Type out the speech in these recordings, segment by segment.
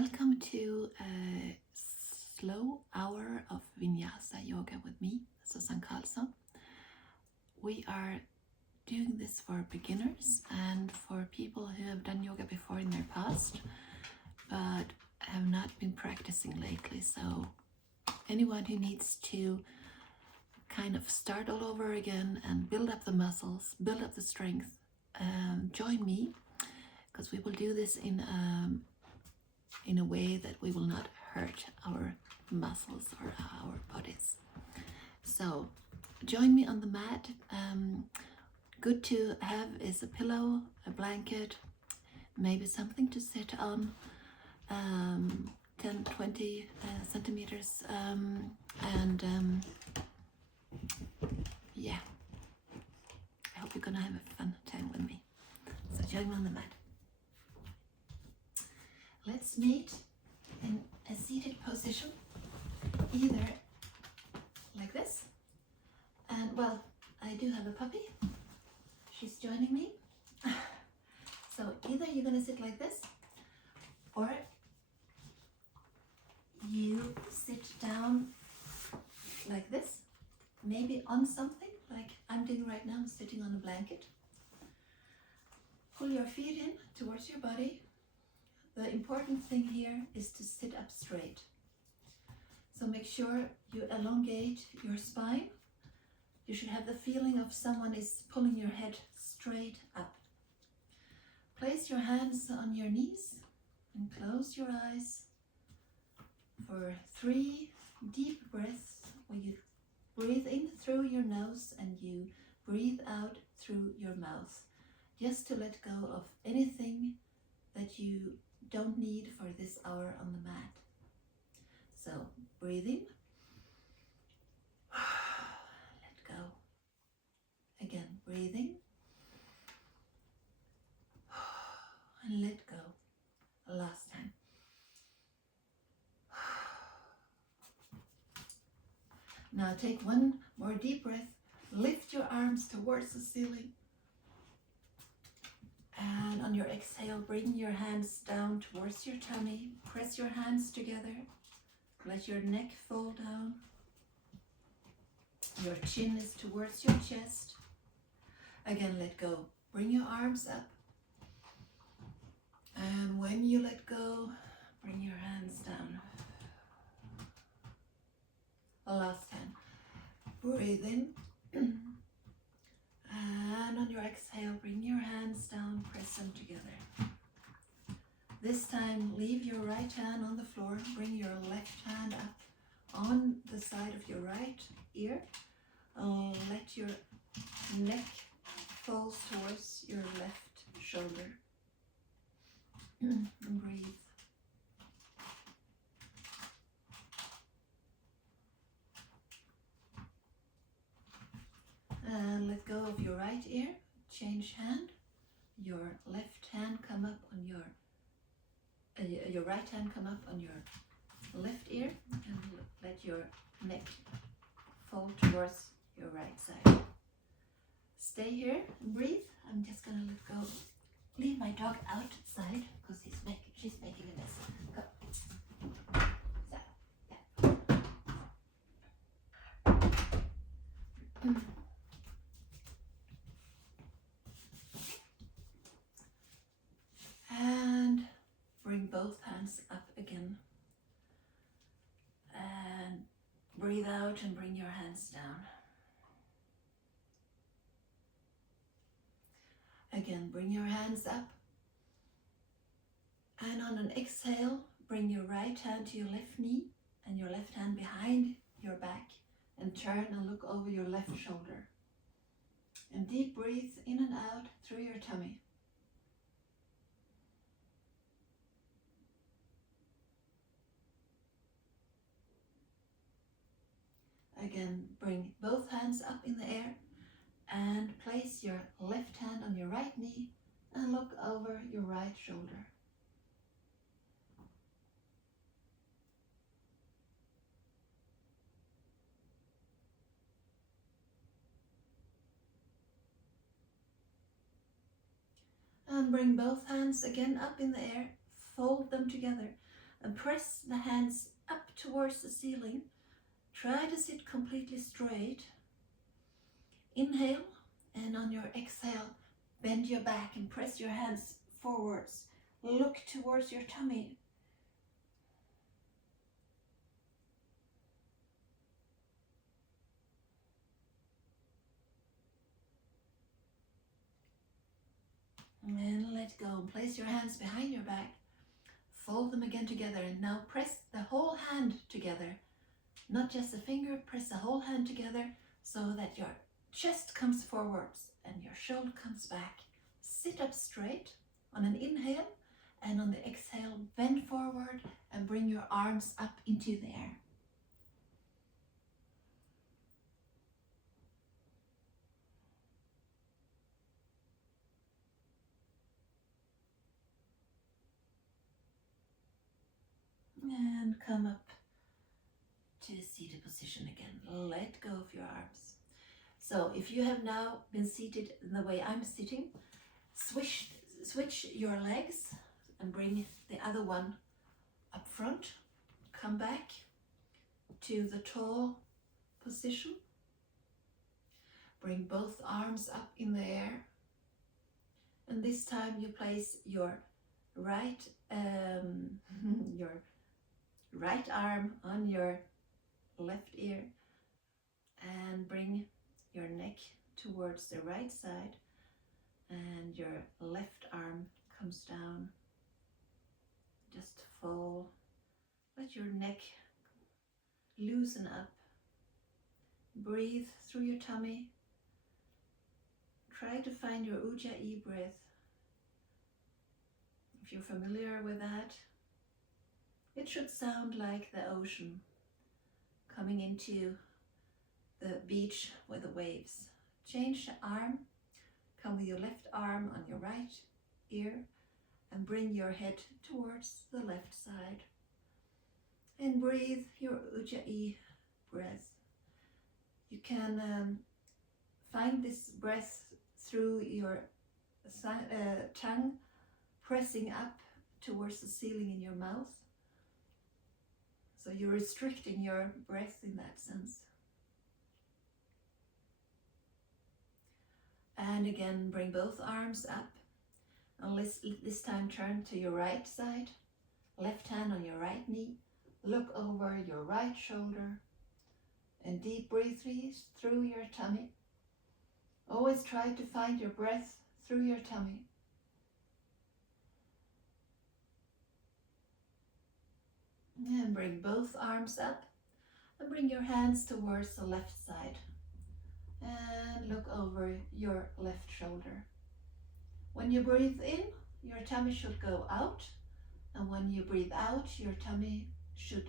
Welcome to a slow hour of Vinyasa yoga with me, Susan Karlsson. We are doing this for beginners and for people who have done yoga before in their past, but have not been practicing lately. So anyone who needs to kind of start all over again and build up the muscles, build up the strength, join me, because we will do this in a way that we will not hurt our muscles or our bodies. So join me on the mat. Good to have is a pillow, a blanket, maybe something to sit on, 10-20 centimeters, and yeah, I hope you're gonna have a fun time with me. So join me on the mat. Let's meet in a seated position, either like this, and well, I do have a puppy, she's joining me, so either you're going to sit like this, or you sit down like this, maybe on something, like I'm doing right now, I'm sitting on a blanket. Pull your feet in towards your body. The important thing here is to sit up straight. So make sure you elongate your spine. You should have the feeling of someone is pulling your head straight up. Place your hands on your knees and close your eyes for 3 deep breaths where you breathe in through your nose and you breathe out through your mouth, just to let go of anything that you don't need for this hour on the mat. So breathe in, let go. Again, breathing and let go. Last time. Now take one more deep breath. Lift your arms towards the ceiling. And on your exhale, bring your hands down towards your tummy. Press your hands together. Let your neck fall down. Your chin is towards your chest. Again, let go. Bring your arms up. And when you let go, bring your hands down. Last time. Breathe in. And on your exhale, bring your hands down, press them together. This time, leave your right hand on the floor, bring your left hand up on the side of your right ear. Let your neck fall towards your left shoulder. And breathe. And let go of your right ear, change hand, your left hand come up on your right hand come up on your left ear, and let your neck fall towards your right side. Stay here and breathe. I'm just gonna let go. Leave my dog outside because she's making a mess. Go. So. And bring both hands up again. And breathe out and bring your hands down. Again, bring your hands up. And on an exhale, bring your right hand to your left knee and your left hand behind your back, and turn and look over your left shoulder. And deep breathe in and out through your tummy. Again, bring both hands up in the air and place your left hand on your right knee and look over your right shoulder. And bring both hands again up in the air, fold them together. and press the hands up towards the ceiling. Try to sit completely straight. Inhale, and on your exhale, bend your back and press your hands forwards. Look towards your tummy. And let go. Place your hands behind your back. Fold them again together, and now press the whole hand together. Not just a finger, press the whole hand together so that your chest comes forwards and your shoulder comes back. Sit up straight on an inhale, and on the exhale, bend forward and bring your arms up into the air. And come up to seated position again. Let go of your arms. So if you have now been seated in the way I'm sitting, switch your legs and bring the other one up front. Come back to the tall position. Bring both arms up in the air. And this time you place your right arm on your left ear and bring your neck towards the right side, and your left arm comes down. Just fall. Let your neck loosen up. Breathe through your tummy. Try to find your Ujjayi breath. If you're familiar with that, it should sound like the ocean coming into the beach with the waves. Change the arm. Come with your left arm on your right ear and bring your head towards the left side. And breathe your Ujjayi breath. You can find this breath through your tongue pressing up towards the ceiling in your mouth. So you're restricting your breath in that sense. And again, bring both arms up. And this time turn to your right side. Left hand on your right knee. Look over your right shoulder. And deep breathe through your tummy. Always try to find your breath through your tummy. And bring both arms up and bring your hands towards the left side. And look over your left shoulder. When you breathe in, your tummy should go out. And when you breathe out, your tummy should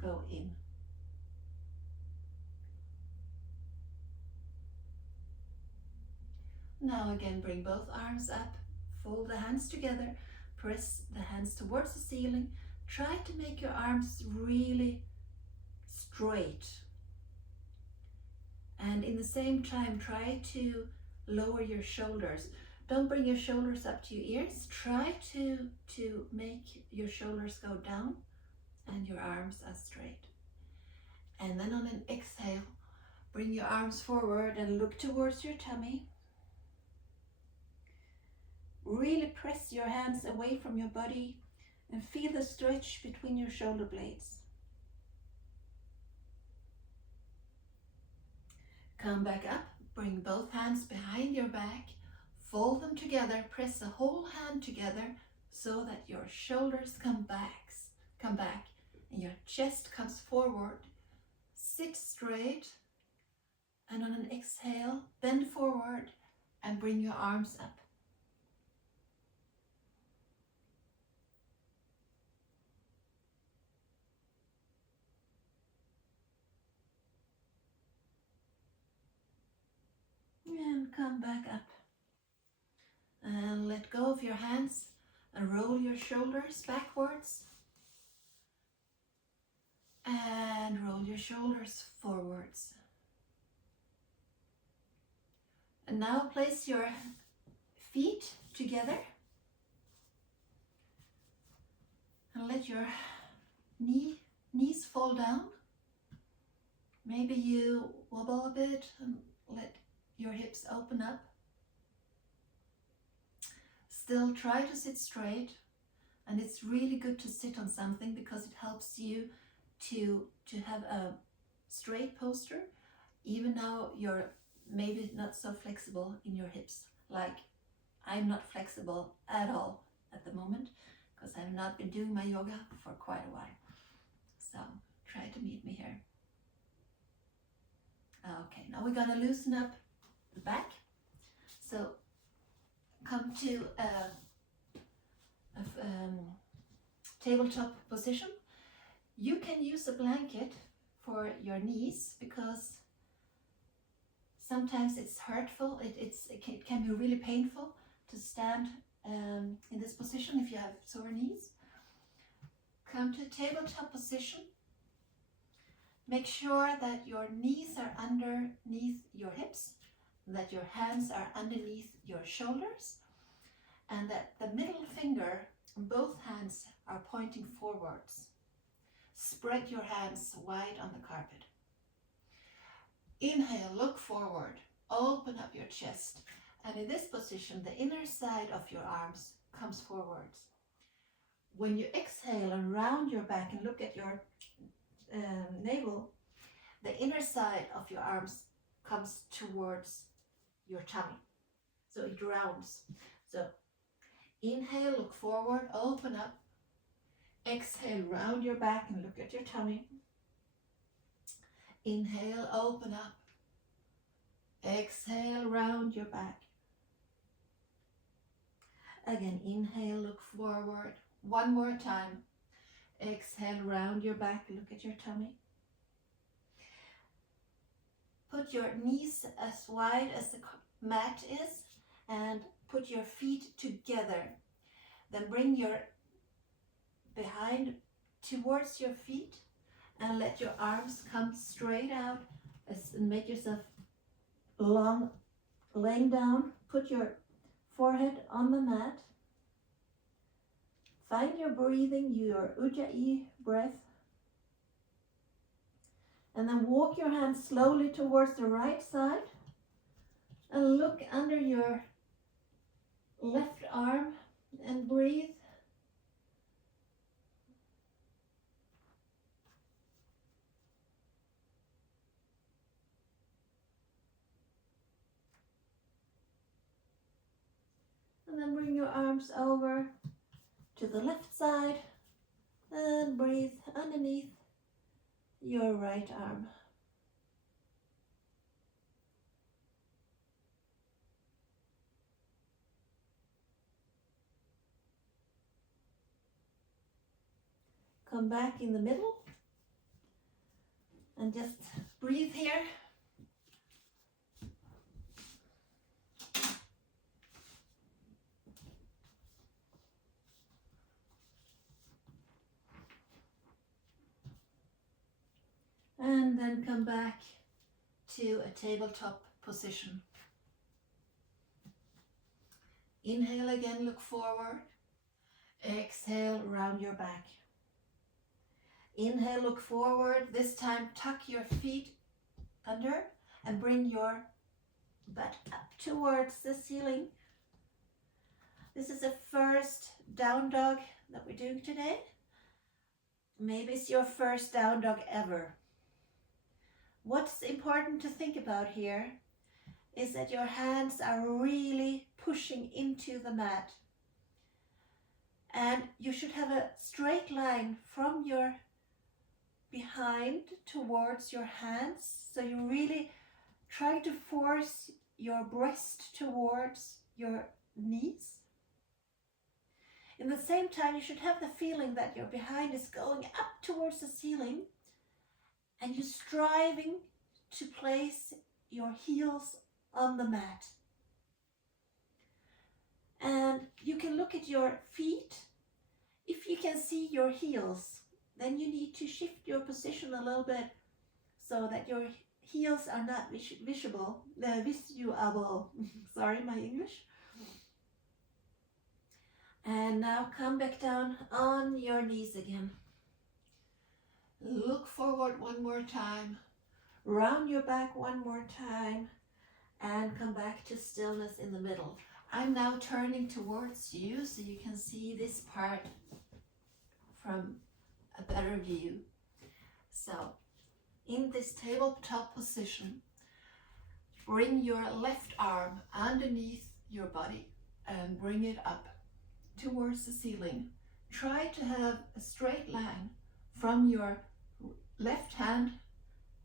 go in. Now again, bring both arms up, fold the hands together, press the hands towards the ceiling. Try to make your arms really straight. And in the same time, try to lower your shoulders. Don't bring your shoulders up to your ears. Try to make your shoulders go down and your arms are straight. And then on an exhale, bring your arms forward and look towards your tummy. Really press your hands away from your body and feel the stretch between your shoulder blades. Come back up, bring both hands behind your back, fold them together, press the whole hand together so that your shoulders come back and your chest comes forward. Sit straight, and on an exhale, bend forward and bring your arms up. And come back up. And let go of your hands and roll your shoulders backwards. And roll your shoulders forwards. And now place your feet together. And let your knees fall down. Maybe you wobble a bit and let your hips open up. Still try to sit straight, and it's really good to sit on something because it helps you to have a straight posture, even though you're maybe not so flexible in your hips. Like I'm not flexible at all at the moment because I've not been doing my yoga for quite a while. So try to meet me here. Okay, now we're gonna loosen up the back. So come to a tabletop position. You can use a blanket for your knees because sometimes it's hurtful. It can be really painful to stand in this position if you have sore knees. Come to a tabletop position. Make sure that your knees are underneath your hips, that your hands are underneath your shoulders, and that the middle finger on both hands are pointing forwards. Spread your hands wide on the carpet. Inhale, look forward, open up your chest, and in this position the inner side of your arms comes forwards. When you exhale and round your back and look at your navel, the inner side of your arms comes towards your tummy, so it rounds. So inhale, look forward, open up. Exhale, round your back and look at your tummy. Inhale, open up. Exhale, round your back. Again, inhale, look forward. One more time. Exhale, round your back, look at your tummy. Put your knees as wide as the mat is and put your feet together. Then bring your behind towards your feet and let your arms come straight out and make yourself long, laying down. Put your forehead on the mat. Find your breathing, your Ujjayi breath. And then walk your hands slowly towards the right side and look under your left arm and breathe. And then bring your arms over to the left side and breathe underneath your right arm. Come back in the middle and just breathe here. And then come back to a tabletop position. Inhale again, look forward. Exhale, round your back. Inhale, look forward. This time tuck your feet under and bring your butt up towards the ceiling. This is the first down dog that we're doing today. Maybe it's your first down dog ever. What's important to think about here is that your hands are really pushing into the mat. And you should have a straight line from your behind towards your hands. So you really try to force your breast towards your knees. In the same time, you should have the feeling that your behind is going up towards the ceiling and you're striving to place your heels on the mat. And you can look at your feet. If you can see your heels, then you need to shift your position a little bit so that your heels are not visible. Sorry, my English. And now come back down on your knees again. Look forward one more time. Round your back one more time. And come back to stillness in the middle. I'm now turning towards you so you can see this part from a better view. So, in this tabletop position, bring your left arm underneath your body and bring it up towards the ceiling. Try to have a straight line from your left hand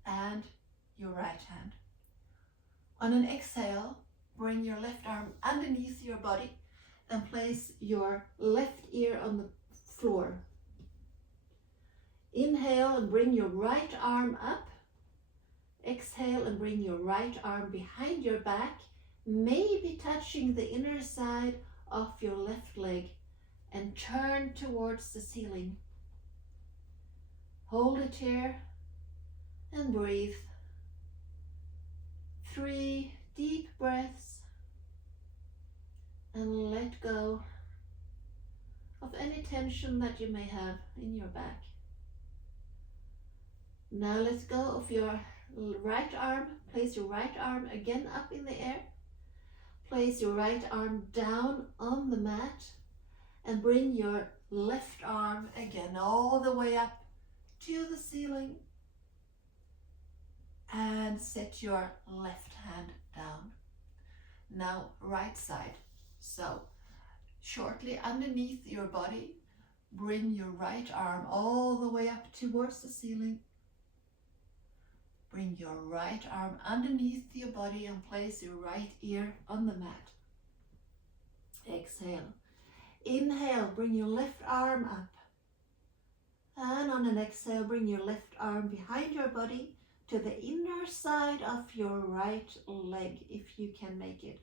and your right hand. On an exhale, bring your left arm underneath your body and place your left ear on the floor. Inhale and bring your right arm up. Exhale and bring your right arm behind your back, maybe touching the inner side of your left leg, and turn towards the ceiling. Hold it here and breathe. 3 deep breaths and let go of any tension that you may have in your back. Now let go of your right arm. Place your right arm again up in the air. Place your right arm down on the mat and bring your left arm again all the way up to the ceiling. And set your left hand down. Now right side. So shortly underneath your body, bring your right arm all the way up towards the ceiling. Bring your right arm underneath your body and place your right ear on the mat. Exhale. Inhale, bring your left arm up. And on an exhale, bring your left arm behind your body to the inner side of your right leg, if you can make it.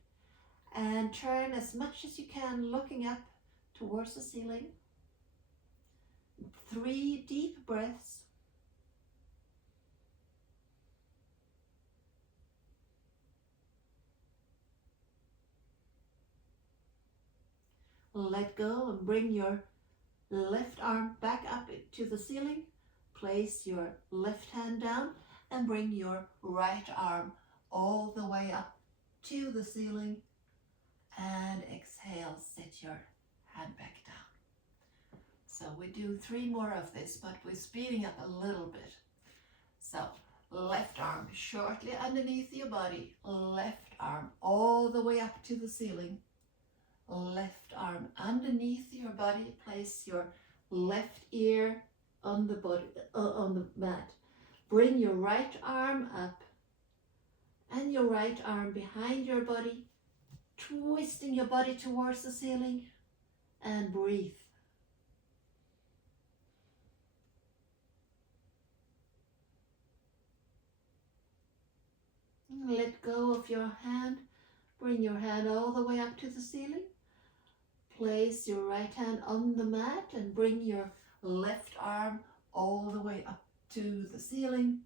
And turn as much as you can, looking up towards the ceiling. 3 deep breaths. Let go and bring your left arm back up to the ceiling. Place your left hand down and bring your right arm all the way up to the ceiling. And exhale, set your hand back down. So we do 3 more of this, but we're speeding up a little bit. So left arm shortly underneath your body. Left arm all the way up to the ceiling. Left arm underneath your body. Place your left ear on the body, on the mat. Bring your right arm up and your right arm behind your body, twisting your body towards the ceiling, and breathe. Let go of your hand. Bring your hand all the way up to the ceiling. Place your right hand on the mat and bring your left arm all the way up to the ceiling,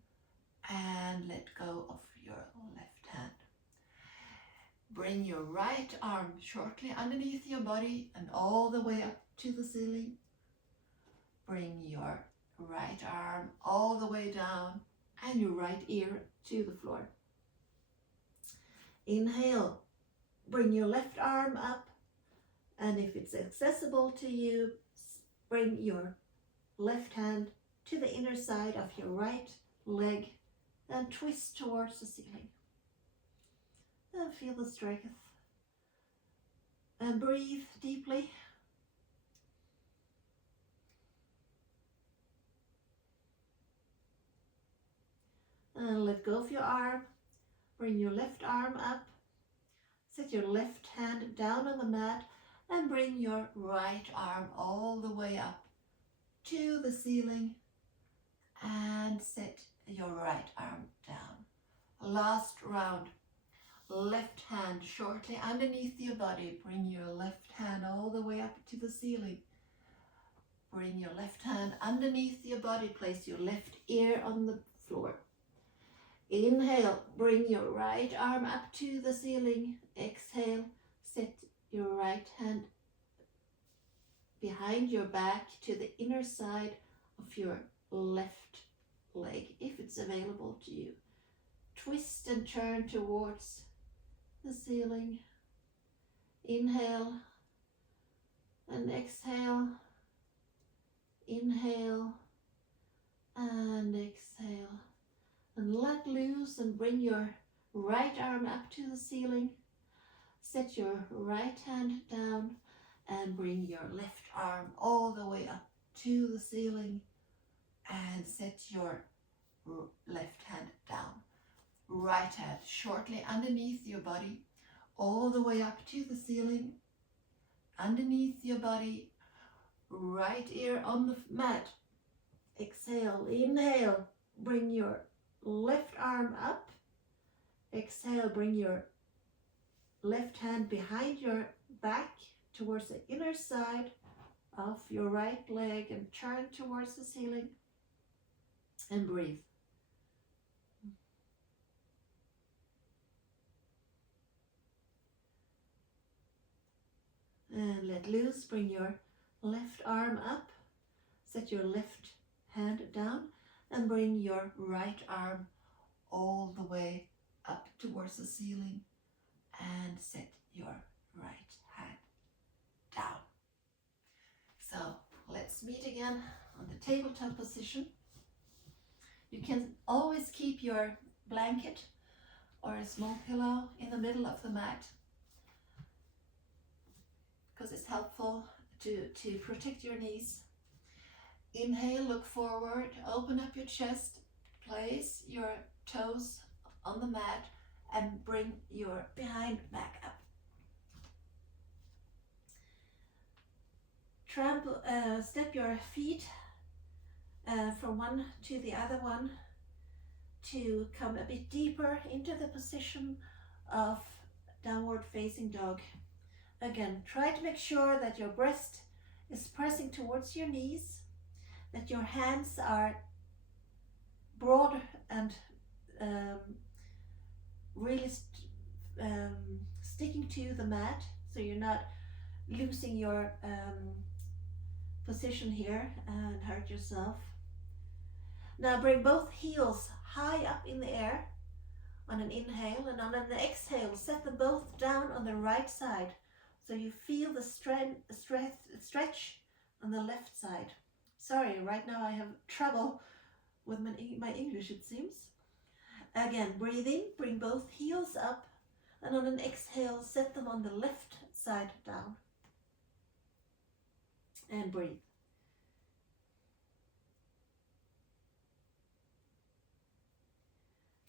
and let go of your left hand. Bring your right arm shortly underneath your body and all the way up to the ceiling. Bring your right arm all the way down and your right ear to the floor. Inhale, bring your left arm up, and if it's accessible to you, bring your left hand to the inner side of your right leg and twist towards the ceiling. And feel the strength. And breathe deeply. And let go of your arm. Bring your left arm up. Set your left hand down on the mat and bring your right arm all the way up to the ceiling and set your right arm down. Last round. Left hand shortly underneath your body. Bring your left hand all the way up to the ceiling. Bring your left hand underneath your body. Place your left ear on the floor. Inhale, bring your right arm up to the ceiling. Exhale, set your right hand behind your back to the inner side of your left leg, if it's available to you. Twist and turn towards the ceiling. Inhale and exhale. Inhale and exhale. And let loose and bring your right arm up to the ceiling. Set your right hand down and bring your left arm all the way up to the ceiling and set your left hand down. Right hand shortly underneath your body, all the way up to the ceiling, underneath your body, right ear on the mat. Exhale, inhale, bring your left arm up. Exhale, bring your left hand behind your back towards the inner side of your right leg and turn towards the ceiling and breathe. And let loose, bring your left arm up, set your left hand down and bring your right arm all the way up towards the ceiling and set your right hand down. So let's meet again on the tabletop position. You can always keep your blanket or a small pillow in the middle of the mat because it's helpful to protect your knees. Inhale, look forward, open up your chest, place your toes on the mat and bring your behind back up. Step your feet from one to the other one to come a bit deeper into the position of downward facing dog. Again, try to make sure that your breast is pressing towards your knees, that your hands are broad and really sticking to the mat, so you're not losing your position here and hurt yourself. Now bring both heels high up in the air on an inhale, and on an exhale set them both down on the right side so you feel the stretch on the left side. Sorry, right now I have trouble with my English, it seems. Again, breathing, bring both heels up, and on an exhale set them on the left side down. And breathe.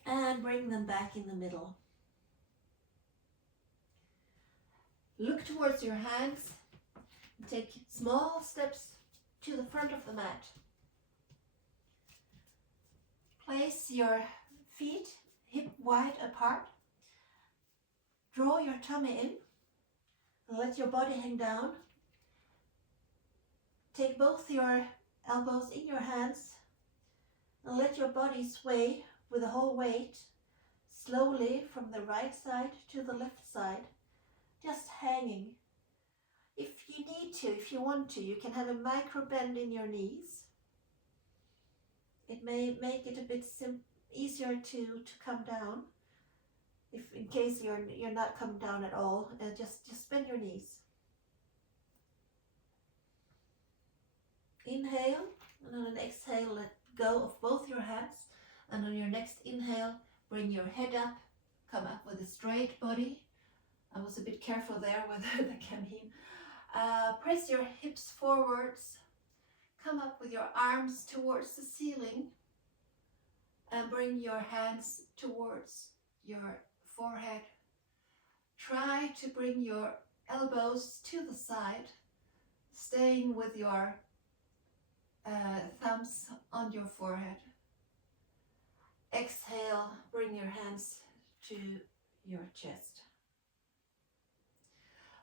And bring them back in the middle. Look towards your hands. Take small steps to the front of the mat. Place your feet hip wide apart. Draw your tummy in and let your body hang down. Take both your elbows in your hands and let your body sway with the whole weight slowly from the right side to the left side, just hanging. If you need to, if you want to, you can have a micro bend in your knees. It may make it a bit easier to come down. If in case you're not coming down at all, just bend your knees. Inhale, and on an exhale, let go of both your hands. And on your next inhale, bring your head up, come up with a straight body. I was a bit careful there with the camine. Press your hips forwards, come up with your arms towards the ceiling, and bring your hands towards your forehead. Try to bring your elbows to the side, staying with your thumbs on your forehead. Exhale, bring your hands to your chest.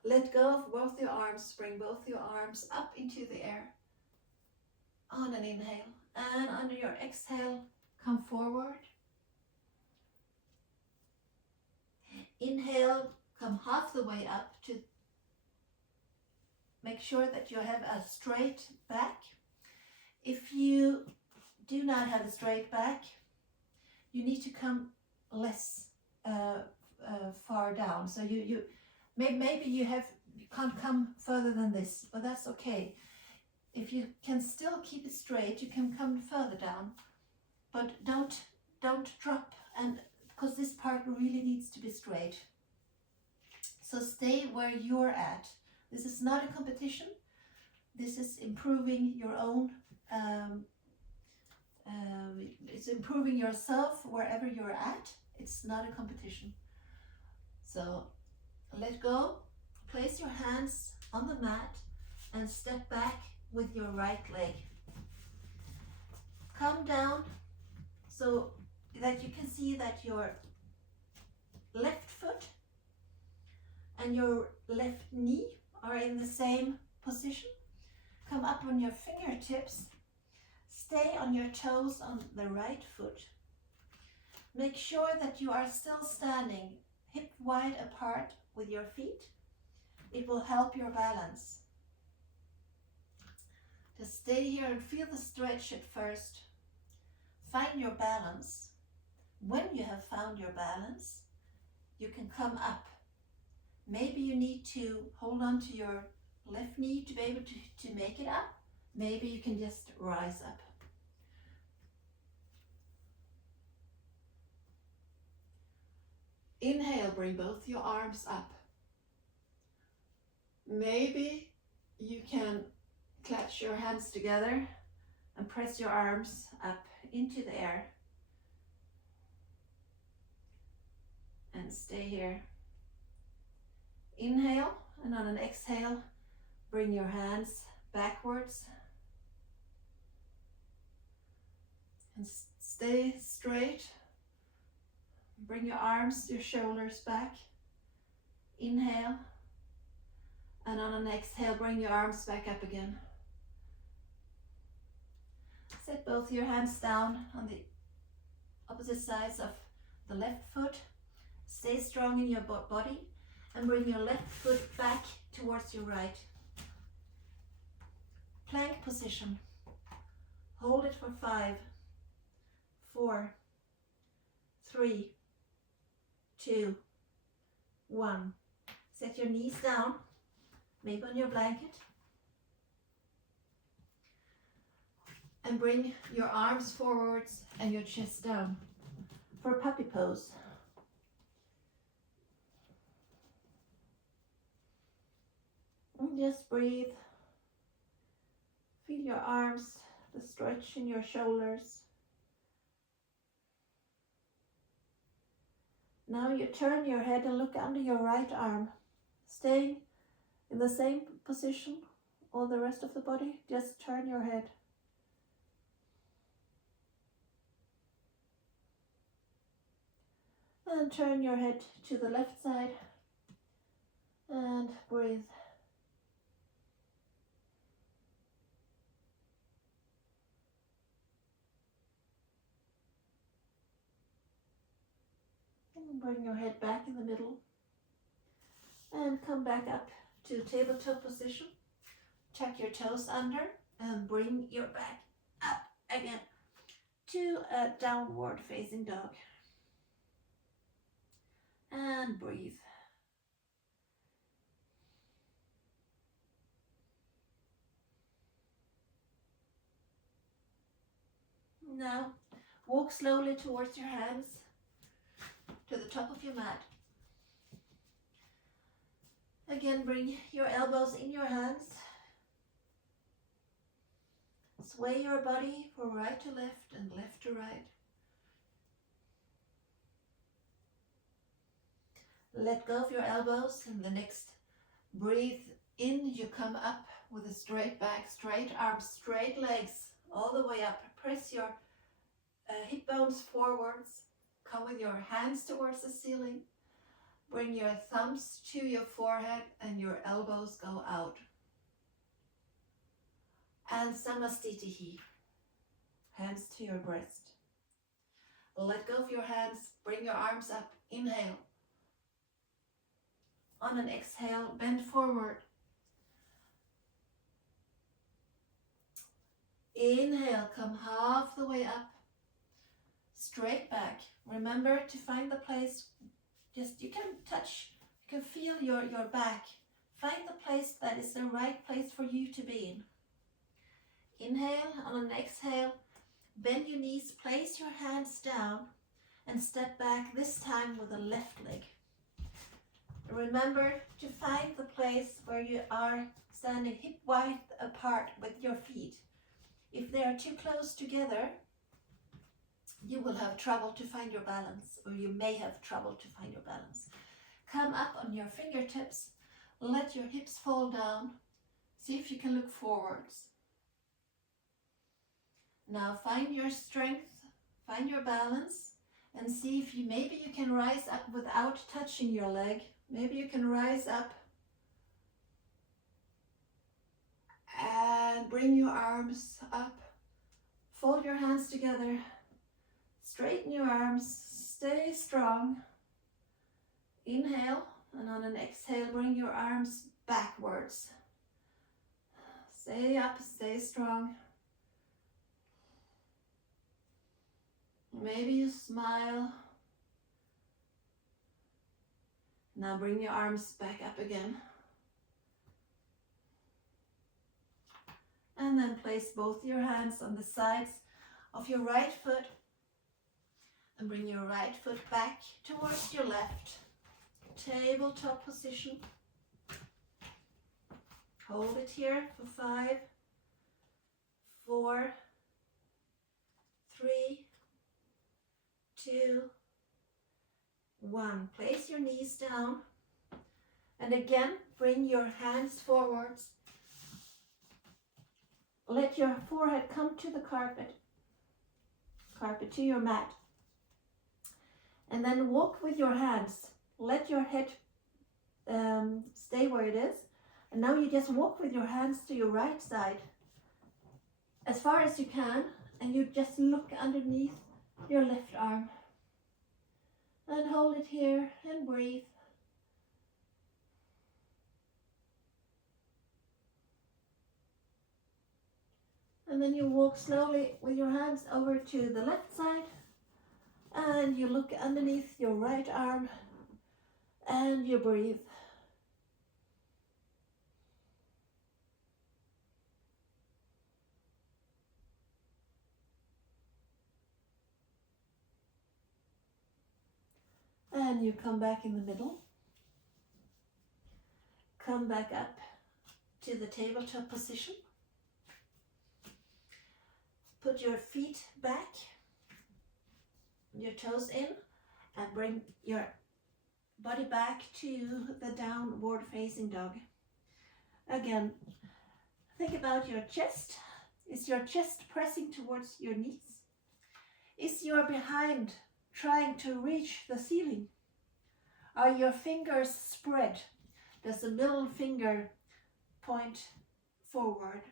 Let go of both your arms, bring both your arms up into the air on an inhale, and under your exhale, come forward. Inhale, come half the way up to make sure that you have a straight back. If you do not have a straight back, you need to come less far down. So maybe you can't come further than this, but that's okay. If you can still keep it straight, you can come further down, but don't drop, and because this part really needs to be straight. So stay where you're at. This is not a competition. This is improving your own. It's improving yourself wherever you're at. It's not a competition. So let go. Place your hands on the mat and step back with your right leg. Come down so that you can see that your left foot and your left knee are in the same position. Come up on your fingertips. Stay on your toes on the right foot. Make sure that you are still standing hip wide apart with your feet. It will help your balance. Just stay here and feel the stretch at first. Find your balance. When you have found your balance, you can come up. Maybe you need to hold on to your left knee to be able to make it up. Maybe you can just rise up. Inhale, bring both your arms up. Maybe you can clutch your hands together and press your arms up into the air. And stay here. Inhale, and on an exhale, bring your hands backwards. And stay straight. Bring your arms, your shoulders back. Inhale. And on an exhale, bring your arms back up again. Set both your hands down on the opposite sides of the left foot. Stay strong in your body and bring your left foot back towards your right. Plank position. Hold it for 5, 4, 3, 2, 1. Set your knees down, maybe on your blanket. And bring your arms forwards and your chest down for puppy pose. And just breathe. Feel your arms, the stretch in your shoulders. Now you turn your head and look under your right arm. Staying in the same position all the rest of the body. Just turn your head. And turn your head to the left side. And breathe. And bring your head back in the middle. And come back up to tabletop position. Tuck your toes under and bring your back up again to a downward facing dog. And breathe. Now walk slowly towards your hands to the top of your mat. Again, bring your elbows in your hands. Sway your body from right to left and left to right. Let go of your elbows, and the next breathe in, you come up with a straight back, straight arms, straight legs, all the way up. Press your hip bones forwards. Come with your hands towards the ceiling. Bring your thumbs to your forehead and your elbows go out. And Samastitihi, hands to your breast. Let go of your hands, bring your arms up, inhale. On an exhale, bend forward. Inhale, come half the way up, straight back. Remember to find the place, just you can touch, you can feel your back. Find the place that is the right place for you to be in. Inhale, on an exhale, bend your knees, place your hands down and step back, this time with the left leg. Remember to find the place where you are standing hip width apart with your feet. If they are too close together, you will have trouble to find your balance, or you may have trouble to find your balance. Come up on your fingertips, let your hips fall down, see if you can look forwards. Now find your strength, find your balance, and see if maybe you can rise up without touching your leg. Maybe you can rise up and bring your arms up. Fold your hands together. Straighten your arms. Stay strong. Inhale, and on an exhale, bring your arms backwards. Stay up, stay strong. Maybe you smile. Now bring your arms back up again. And then place both your hands on the sides of your right foot and bring your right foot back towards your left. Tabletop position. Hold it here for 5, 4, 3, 2, 1. Place your knees down and again bring your hands forwards. Let your forehead come to the carpet to your mat. And then walk with your hands. Let your head stay where it is. And now you just walk with your hands to your right side as far as you can, and you just look underneath your left arm. And hold it here and breathe. And then you walk slowly with your hands over to the left side and you look underneath your right arm and you breathe. And you come back in the middle. Come back up to the tabletop position. Put your feet back, your toes in, and bring your body back to the downward facing dog. Again, think about your chest. Is your chest pressing towards your knees? Is your behind trying to reach the ceiling? Are your fingers spread? Does the middle finger point forward?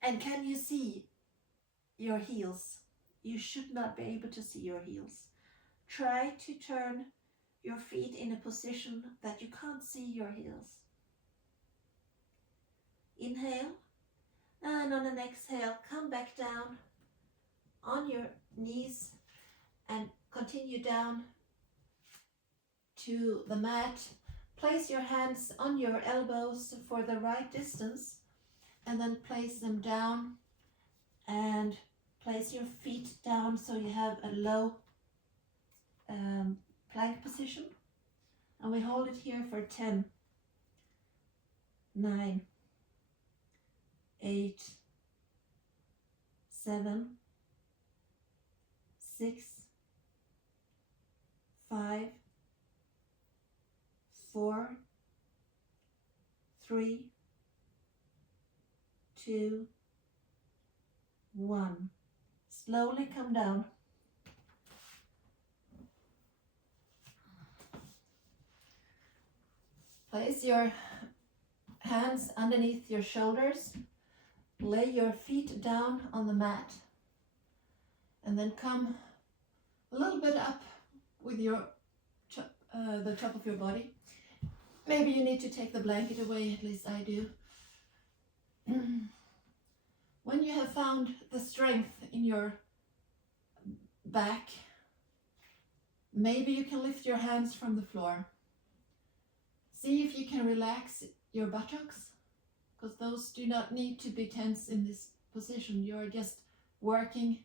And can you see your heels? You should not be able to see your heels. Try to turn your feet in a position that you can't see your heels. Inhale, and on an exhale, come back down on your knees and continue down to the mat. Place your hands on your elbows for the right distance, and then place them down and place your feet down so you have a low plank position. And we hold it here for 10, 9, 8, 7, 6, 5, 4, 3, 2, 1. Slowly come down. Place your hands underneath your shoulders. Lay your feet down on the mat. And then come a little bit up with your the top of your body. Maybe you need to take the blanket away, at least I do. you have found the strength in your back, maybe you can lift your hands from the floor. See if you can relax your buttocks, because those do not need to be tense in this position. You're just working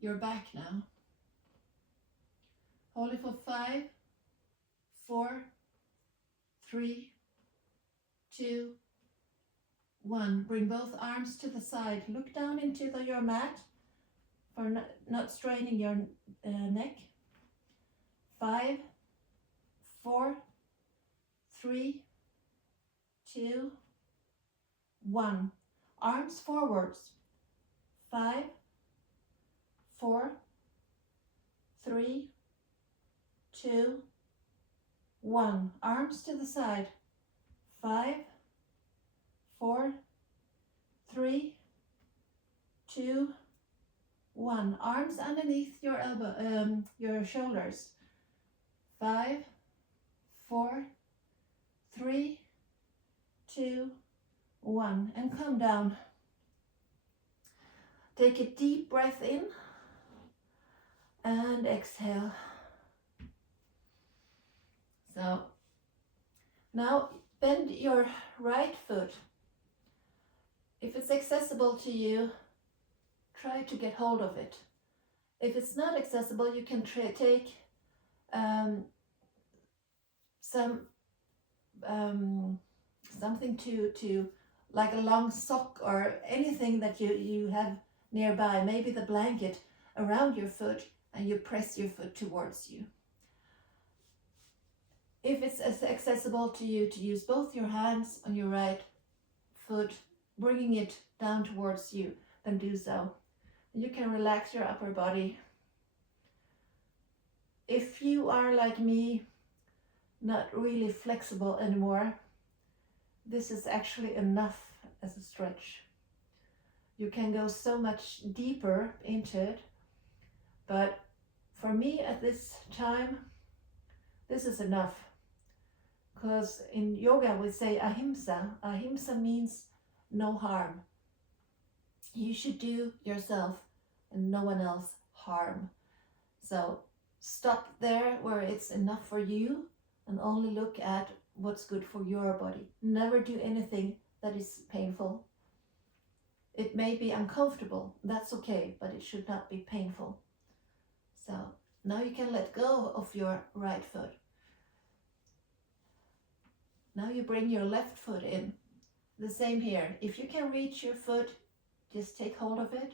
your back now. Hold it for 5, 4, 3, 2, 1. Bring both arms to the side. Look down into your mat for not straining your neck. 5, 4, 3, 2, 1. Arms forwards. 5, 4, 3, 2, 1. Arms to the side. 5, 4, 3, 2, 1. Arms underneath your elbow, your shoulders. 5, 4, 3, 2, 1. And come down. Take a deep breath in and exhale. So now bend your right foot. If it's accessible to you, try to get hold of it. If it's not accessible, you can take something to like a long sock or anything that you have nearby, maybe the blanket around your foot, and you press your foot towards you. If it's accessible to you to use both your hands on your right foot, bringing it down towards you, then do so. You can relax your upper body. If you are like me, not really flexible anymore, this is actually enough as a stretch. You can go so much deeper into it, but for me at this time, this is enough. Because in yoga we say ahimsa. Ahimsa means no harm. You should do yourself and no one else harm. So stop there where it's enough for you and only look at what's good for your body. Never do anything that is painful. It may be uncomfortable, that's okay, but it should not be painful. So now you can let go of your right foot. Now you bring your left foot in. The same here. If you can reach your foot, just take hold of it.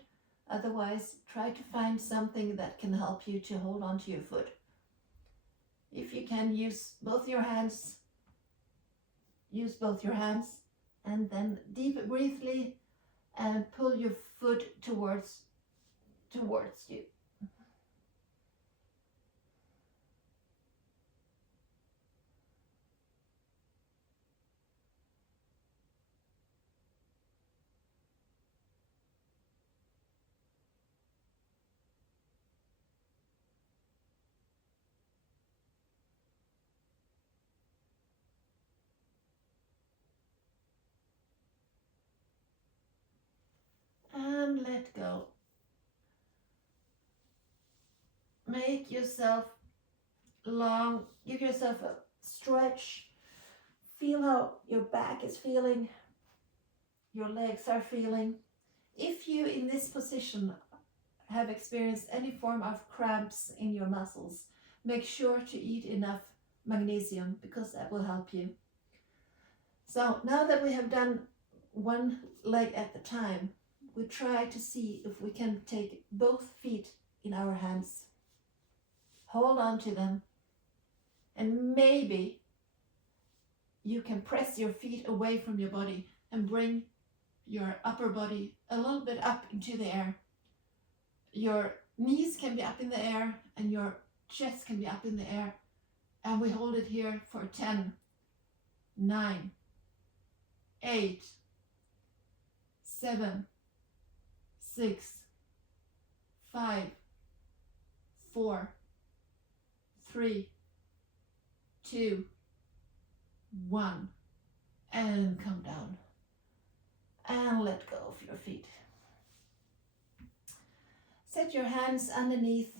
Otherwise, try to find something that can help you to hold on to your foot. If you can, use both your hands, and then deep briefly and pull your foot towards you. And let go. Make yourself long, give yourself a stretch. Feel how your back is feeling, your legs are feeling. If you in this position have experienced any form of cramps in your muscles, make sure to eat enough magnesium, because that will help you. So now that we have done one leg at a time, we try to see if we can take both feet in our hands. Hold on to them, and maybe you can press your feet away from your body and bring your upper body a little bit up into the air. Your knees can be up in the air and your chest can be up in the air. And we hold it here for 10, 9, 8, 7, 6, 5, 4, 3, 2, 1. And come down. And let go of your feet. Set your hands underneath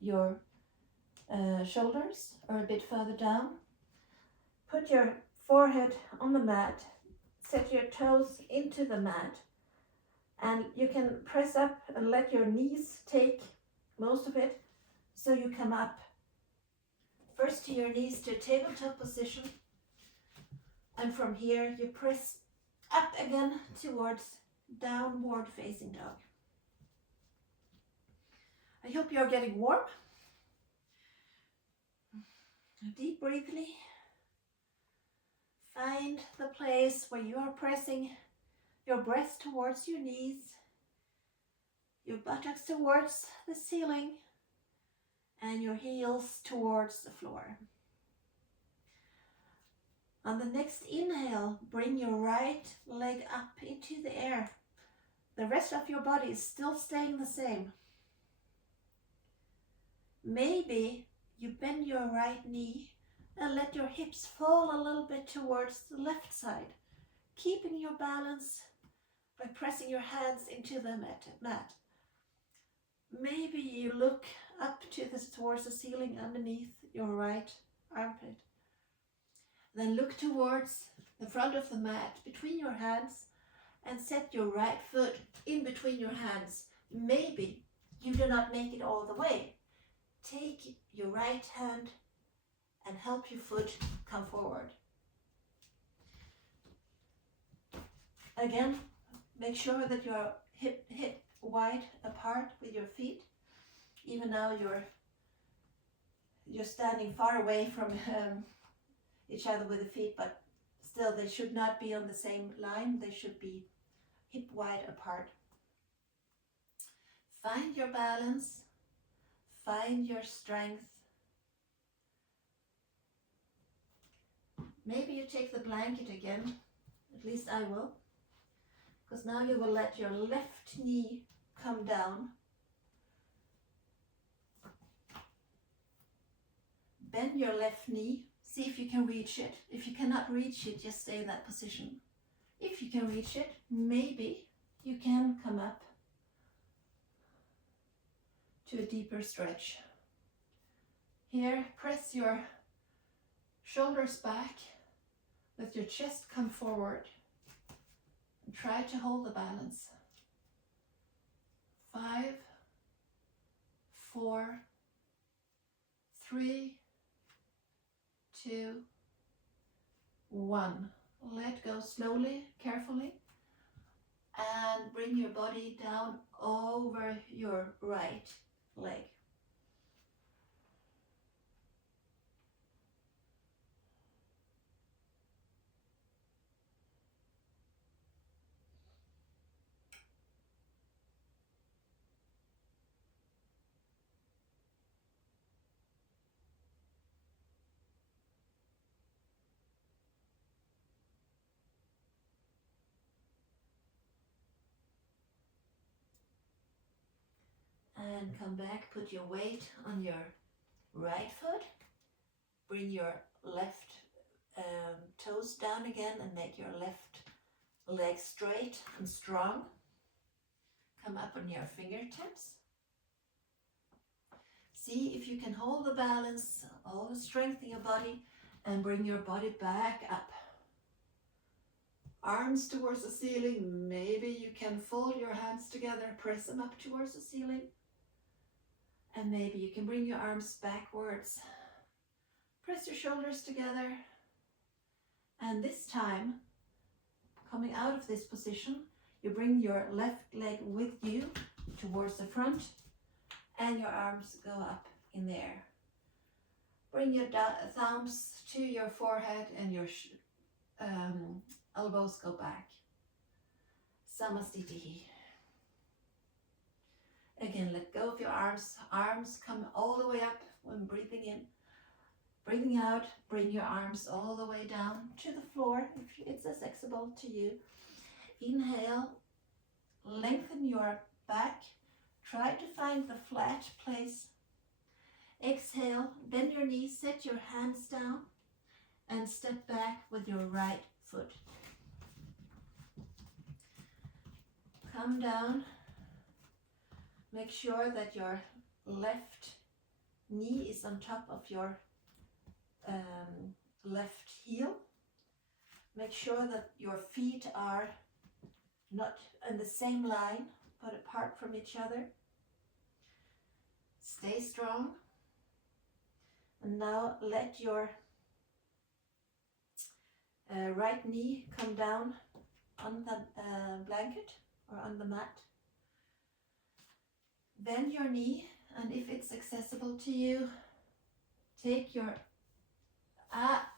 your shoulders or a bit further down. Put your forehead on the mat. Set your toes into the mat. And you can press up and let your knees take most of it, so you come up first to your knees to a tabletop position, and from here you press up again towards downward facing dog. I hope you're getting warm. Deep breathly. Find the place where you are pressing your breast towards your knees, your buttocks towards the ceiling, and your heels towards the floor. On the next inhale, bring your right leg up into the air. The rest of your body is still staying the same. Maybe you bend your right knee and let your hips fall a little bit towards the left side, keeping your balance by pressing your hands into the mat. Maybe you look up towards the ceiling underneath your right armpit. Then look towards the front of the mat between your hands and set your right foot in between your hands. Maybe you do not make it all the way. Take your right hand and help your foot come forward. Again, make sure that you're hip wide apart with your feet. Even now you're standing far away from each other with the feet, but still they should not be on the same line. They should be hip wide apart. Find your balance. Find your strength. Maybe you take the blanket again. At least I will. Because now you will let your left knee come down. Bend your left knee. See if you can reach it. If you cannot reach it, just stay in that position. If you can reach it, maybe you can come up to a deeper stretch. Here, press your shoulders back. Let your chest come forward. And try to hold the balance. 5, 4, 3, 2, 1. Let go slowly, carefully, and bring your body down over your right leg. And come back, put your weight on your right foot. Bring your left toes down again and make your left leg straight and strong. Come up on your fingertips. See if you can hold the balance, always strengthen your body, and bring your body back up. Arms towards the ceiling. Maybe you can fold your hands together, press them up towards the ceiling. And maybe you can bring your arms backwards. Press your shoulders together. And this time, coming out of this position, you bring your left leg with you towards the front and your arms go up in the air. Bring your thumbs to your forehead and your elbows go back. Samastitihi. Again, let go of your arms. Arms come all the way up when breathing in. Breathing out, bring your arms all the way down to the floor if it's accessible to you. Inhale, lengthen your back. Try to find the flat place. Exhale, bend your knees, set your hands down and step back with your right foot. Come down. Make sure that your left knee is on top of your left heel. Make sure that your feet are not in the same line, but apart from each other. Stay strong. And now let your right knee come down on the blanket or on the mat. Bend your knee, and if it's accessible to you, take your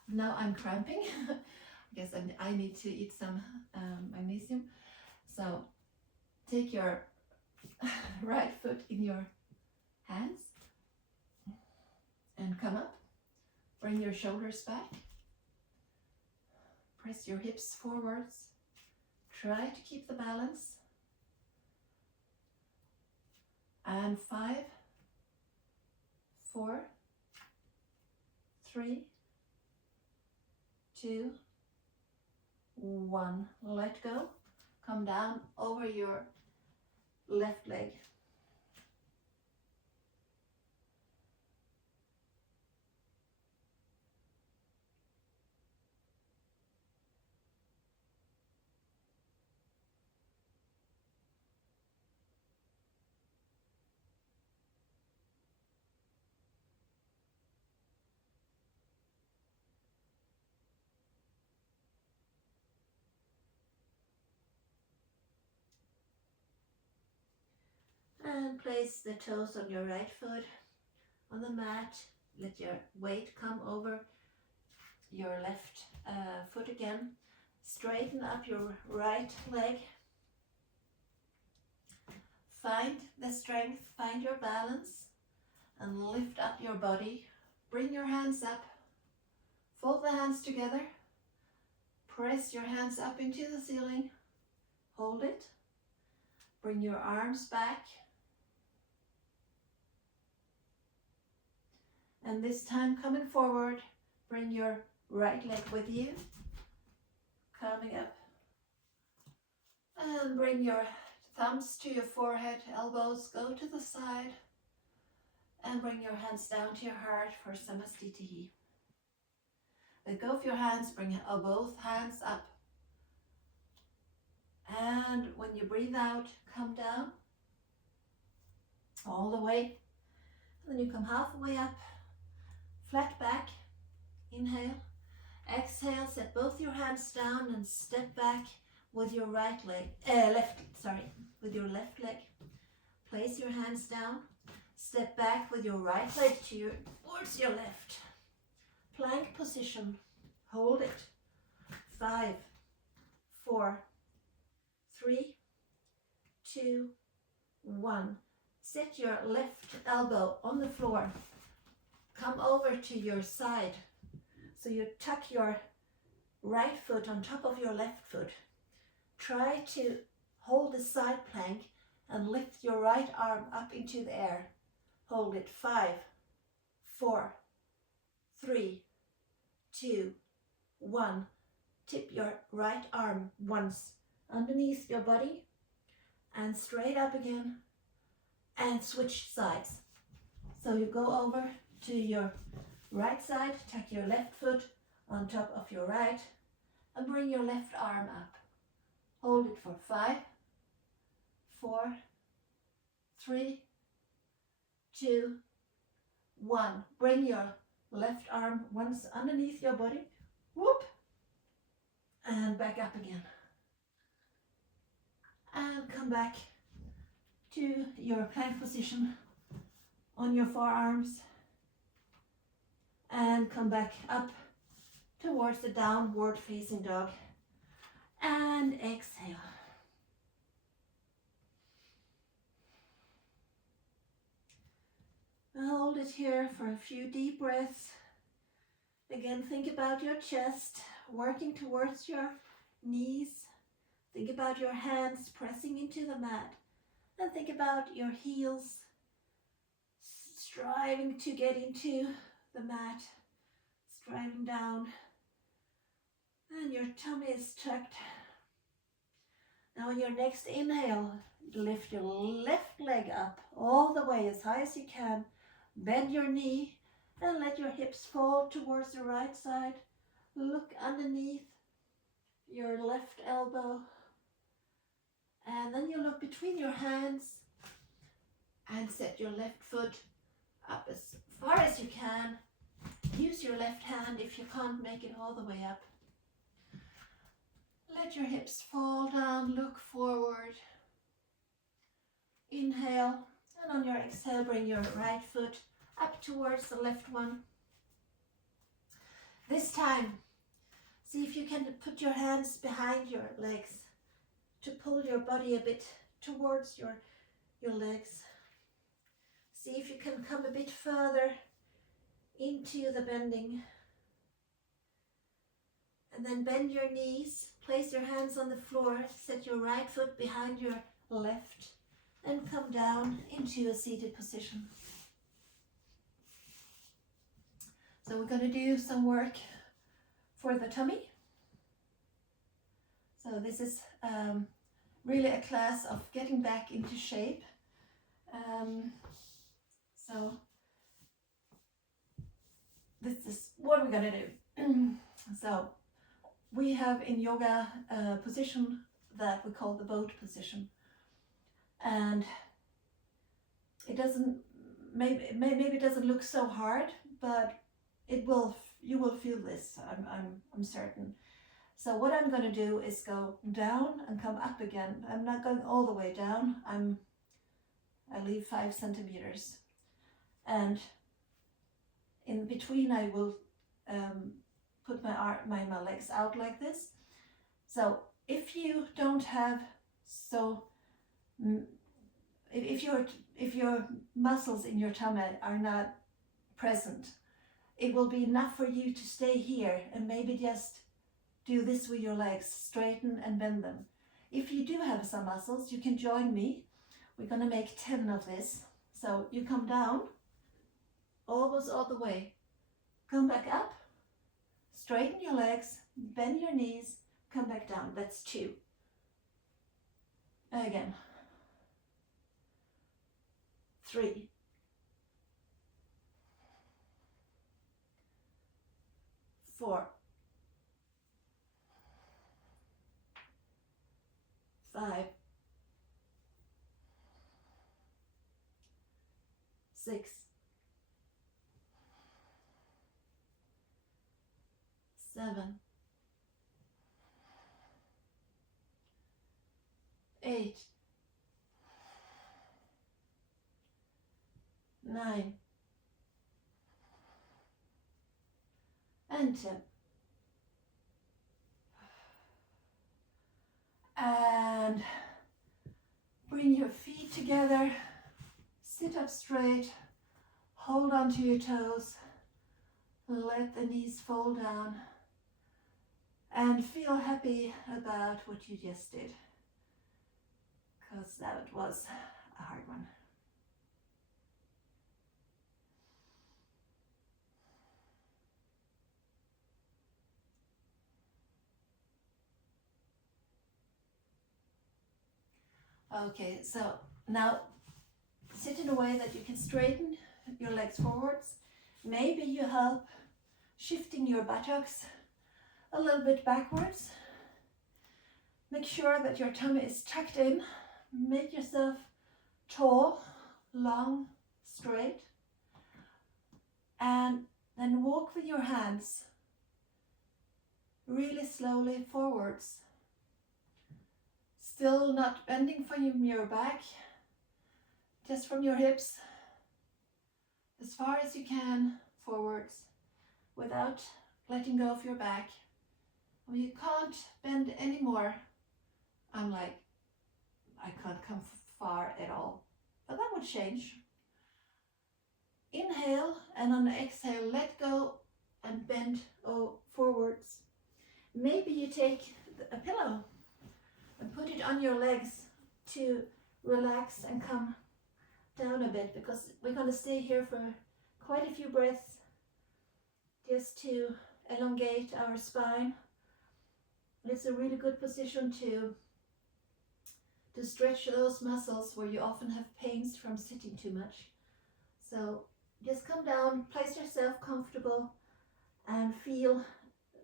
now I'm cramping. I guess I need to eat some magnesium. So take your right foot in your hands and come up. Bring your shoulders back. Press your hips forwards. Try to keep the balance. And 5, 4, 3, 2, 1. Let go. Come down over your left leg. And place the toes on your right foot on the mat. Let your weight come over your left foot again. Straighten up your right leg. Find the strength, find your balance, and lift up your body. Bring your hands up. Fold the hands together. Press your hands up into the ceiling. Hold it. Bring your arms back. And this time, coming forward, bring your right leg with you. Coming up. And bring your thumbs to your forehead, elbows go to the side. And bring your hands down to your heart for Samastitihi. Let go of your hands, bring both hands up. And when you breathe out, come down all the way. And then you come halfway up. Flat back, inhale, exhale, set both your hands down and step back with your with your left leg. Place your hands down, step back with your right leg towards your left. Plank position, hold it. 5, 4, 3, 2, 1. Set your left elbow on the floor. Come over to your side, so you tuck your right foot on top of your left foot. Try to hold the side plank and lift your right arm up into the air. Hold it. 5, 4, 3, 2, 1. Tip your right arm once underneath your body and straight up again and switch sides. So you go over to your right side, tuck your left foot on top of your right and bring your left arm up. Hold it for 5, 4, 3, 2, 1. Bring your left arm once underneath your body. Whoop. And back up again. And come back to your plank position on your forearms. And come back up towards the downward facing dog. And exhale. Hold it here for a few deep breaths. Again, think about your chest working towards your knees. Think about your hands pressing into the mat. And think about your heels striving to get into the mat, striving down. And your tummy is tucked. Now on your next inhale, lift your left leg up all the way as high as you can. Bend your knee and let your hips fall towards the right side. Look underneath your left elbow. And then you look between your hands and set your left foot up as far as you can. Use your left hand if you can't make it all the way up. Let your hips fall down, look forward. Inhale, and on your exhale, bring your right foot up towards the left one. This time, see if you can put your hands behind your legs to pull your body a bit towards your legs. See if you can come a bit further into the bending. And then bend your knees, place your hands on the floor, set your right foot behind your left, and come down into a seated position. So we're going to do some work for the tummy. So this is really a class of getting back into shape. So this is what we're going to do. So we have in yoga a position that we call the boat position, and it doesn't, maybe it doesn't look so hard, but you will feel this. I'm certain. So what I'm going to do is go down and come up again. I'm not going all the way down. I leave 5 centimeters, and in between I will put my legs out like this. So if you don't have, if your muscles in your tummy are not present, it will be enough for you to stay here and maybe just do this with your legs, straighten and bend them. If you do have some muscles, you can join me. We're going to make 10 of this. So you come down, almost all the way, come back up, straighten your legs, bend your knees, come back down. That's 2. Again. 3. 4. 5. 6. 7. 8. 9. And 10. And bring your feet together, sit up straight, hold on to your toes, let the knees fall down, and feel happy about what you just did, because that was a hard one. Okay, so now sit in a way that you can straighten your legs forwards. Maybe you help shifting your buttocks a little bit backwards. Make sure that your tummy is tucked in. Make yourself tall, long, straight. And then walk with your hands really slowly forwards. Still not bending from your back, just from your hips, as far as you can forwards, without letting go of your back. When you can't bend anymore, I'm like, I can't come far at all, but that would change. Inhale, and on the exhale, let go and bend forwards. Maybe you take a pillow and put it on your legs to relax and come down a bit, because we're going to stay here for quite a few breaths just to elongate our spine. It's a really good position to to stretch those muscles where you often have pains from sitting too much. So just come down, place yourself comfortable and feel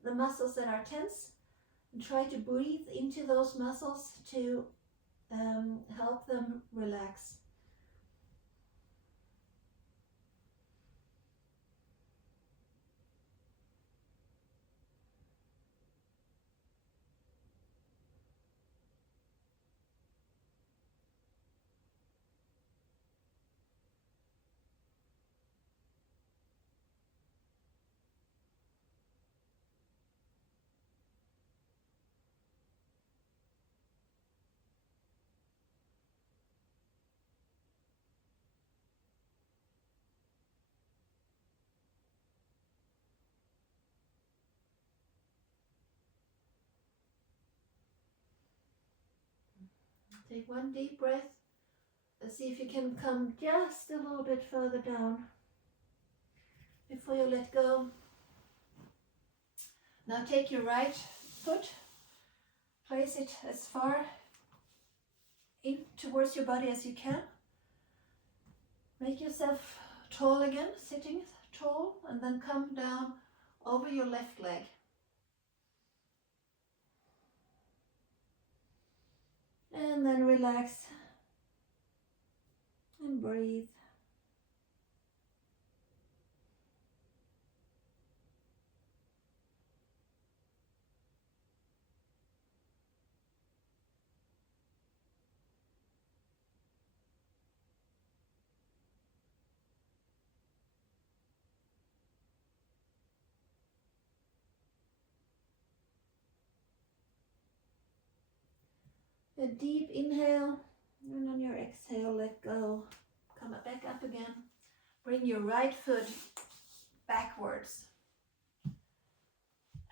the muscles that are tense, and try to breathe into those muscles to help them relax. Take one deep breath. Let's see if you can come just a little bit further down before you let go. Now take your right foot, place it as far in towards your body as you can. Make yourself tall again, sitting tall, and then come down over your left leg. And then relax and breathe. A deep inhale, and on your exhale, let go. Come back up again. Bring your right foot backwards.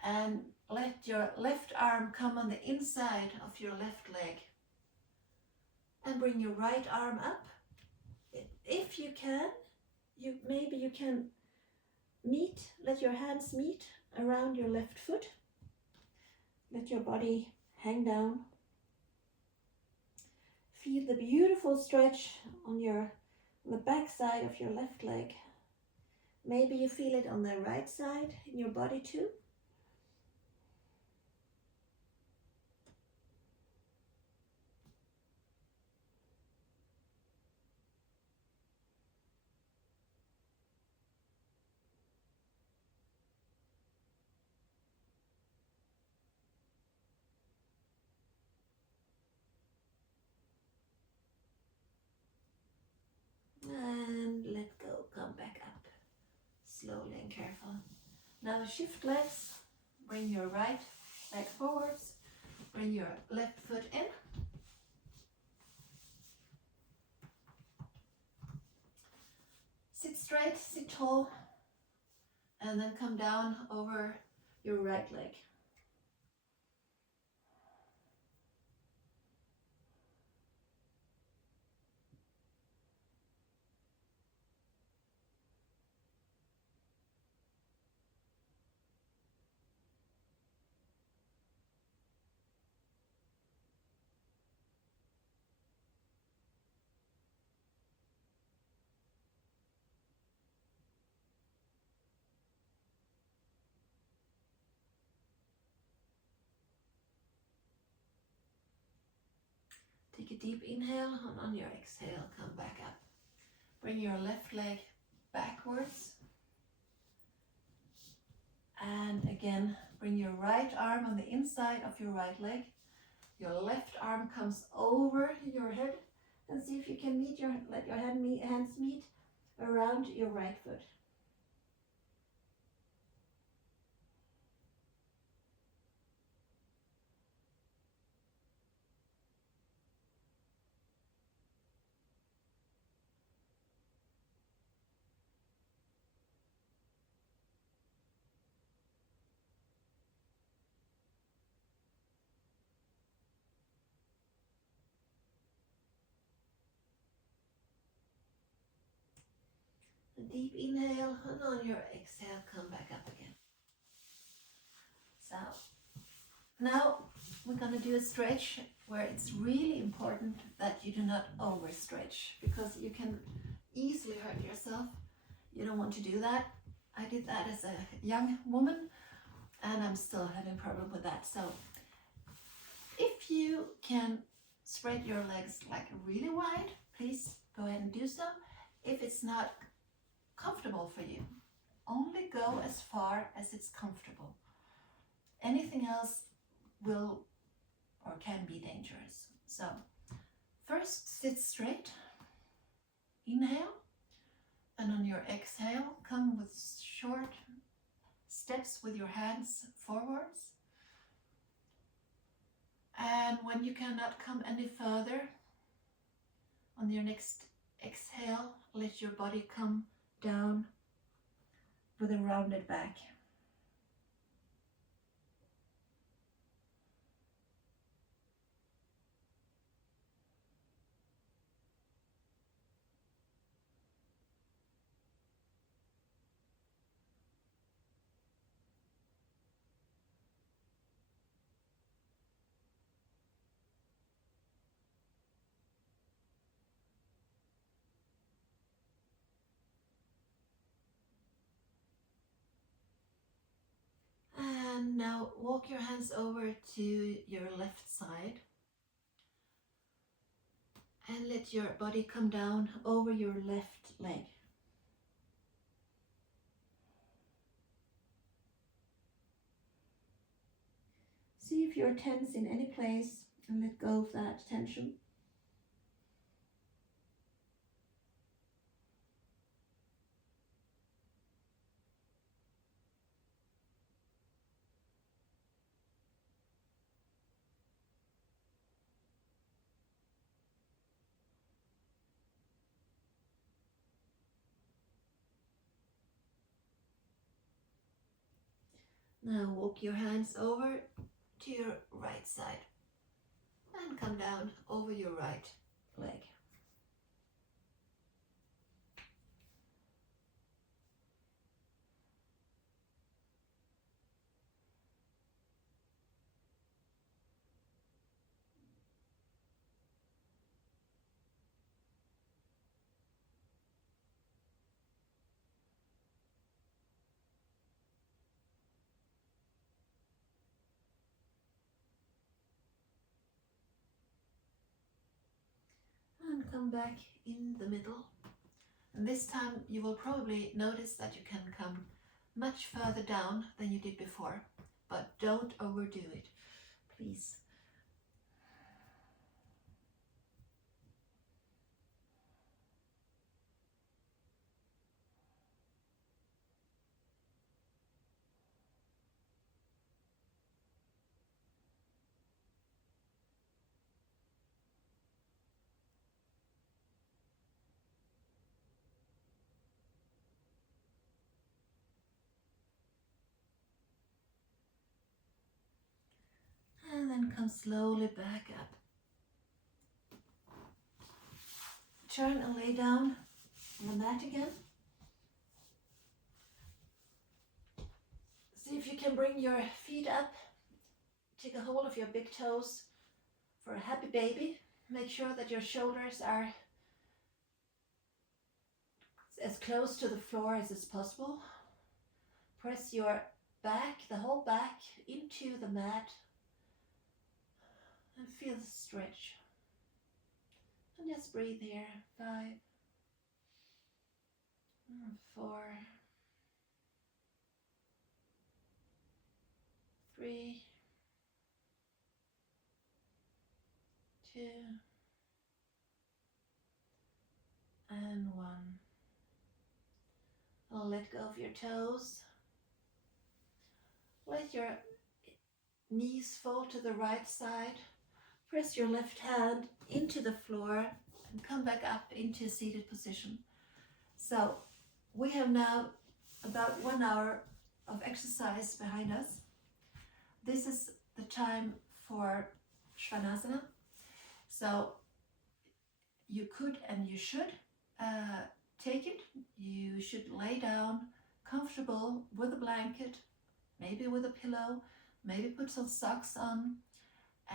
And let your left arm come on the inside of your left leg. And bring your right arm up. If you can, maybe you can let your hands meet around your left foot. Let your body hang down. Feel the beautiful stretch on the back side of your left leg. Maybe you feel it on the right side in your body too. And let go, come back up, slowly and careful. Now shift legs, bring your right leg forwards, bring your left foot in. Sit straight, sit tall, and then come down over your right leg. Take a deep inhale, and on your exhale, come back up. Bring your left leg backwards. And again, bring your right arm on the inside of your right leg. Your left arm comes over your head, and see if you can let your hands meet around your right foot. A deep inhale, and on your exhale, come back up again. So now we're going to do a stretch where it's really important do not overstretch, because you can easily hurt yourself. You don't want to do that. I did that as a young woman, and I'm still having a problem with that. So if you can spread your legs like really wide, please go ahead and do so. If it's not comfortable for you, only go as far as it's comfortable. Anything else will or can be dangerous. So first, sit straight, inhale, and on your exhale, come with short steps with your hands forwards. And when you cannot come any further, on your next exhale, let your body come down with a rounded back. And now walk your hands over to your left side and let your body come down over your left leg. See if you're tense in any place and let go of that tension. Now walk your hands over to your right side and come down over your right leg. And come back in the middle. And this time you will probably notice that you can come much further down than you did before, but don't overdo it, please. And then come slowly back up. Turn and lay down on the mat again. See if you can bring your feet up. Take a hold of your big toes for a happy baby. Make sure that your shoulders are as close to the floor as is possible. Press your back, the whole back, into the mat and feel the stretch. And just breathe here. 5, 4, 3, 2, and 1. I'll let go of your toes. Let your knees fall to the right side. Press your left hand into the floor and come back up into a seated position. So we have now about 1 hour of exercise behind us. This is the time for Svanasana. So you could and you should take it. You should lay down comfortable with a blanket, maybe with a pillow, maybe put some socks on,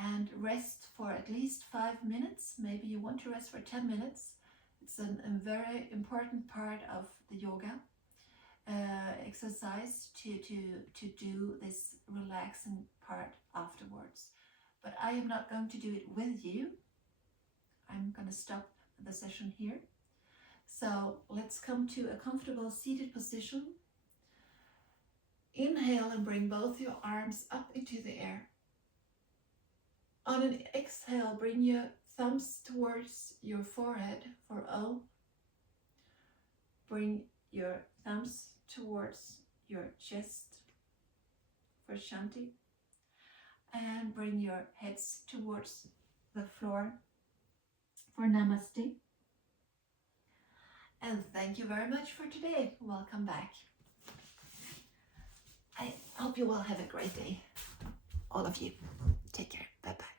and rest for at least 5 minutes. Maybe you want to rest for 10 minutes. It's a very important part of the yoga exercise to do this relaxing part afterwards. But I am not going to do it with you. I'm going to stop the session here. So let's come to a comfortable seated position. Inhale and bring both your arms up into the air. On an exhale, bring your thumbs towards your forehead for O. Bring your thumbs towards your chest for Shanti. And bring your heads towards the floor for Namaste. And thank you very much for today. Welcome back. I hope you will have a great day. All of you. Take care. Bye-bye.